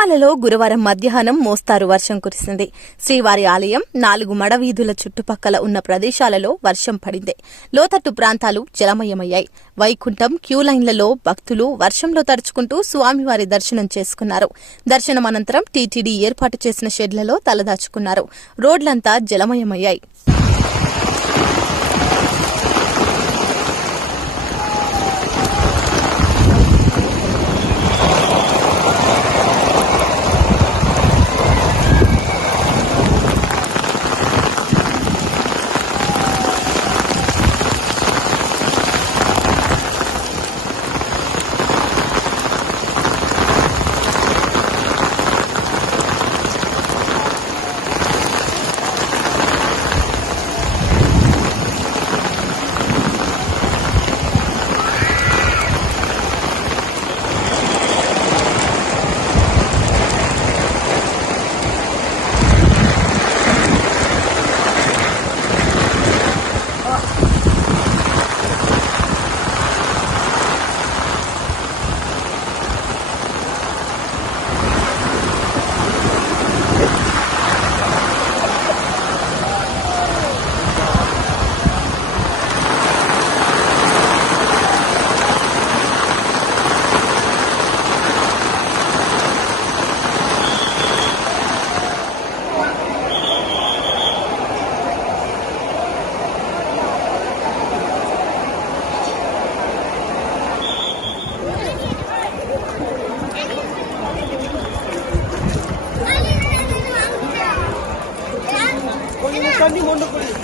తిరుమలలో గురువారం మధ్యాహ్నం మోస్తారు వర్షం కురిసింది. శ్రీవారి ఆలయం నాలుగు మడవీధుల చుట్టుపక్కల ఉన్న ప్రదేశాలలో వర్షం పడింది. లోతట్టు ప్రాంతాలు జలమయమయ్యాయి. వైకుంఠం క్యూ లైన్లలో భక్తులు వర్షంలో తడుచుకుంటూ స్వామివారి దర్శనం చేసుకున్నారు. దర్శనం అనంతరం టీటీడీ ఏర్పాటు చేసిన షెడ్లలో తలదాచుకున్నారు. రోడ్లంతా జలమయమయ్యాయి. Sandi mondok balik.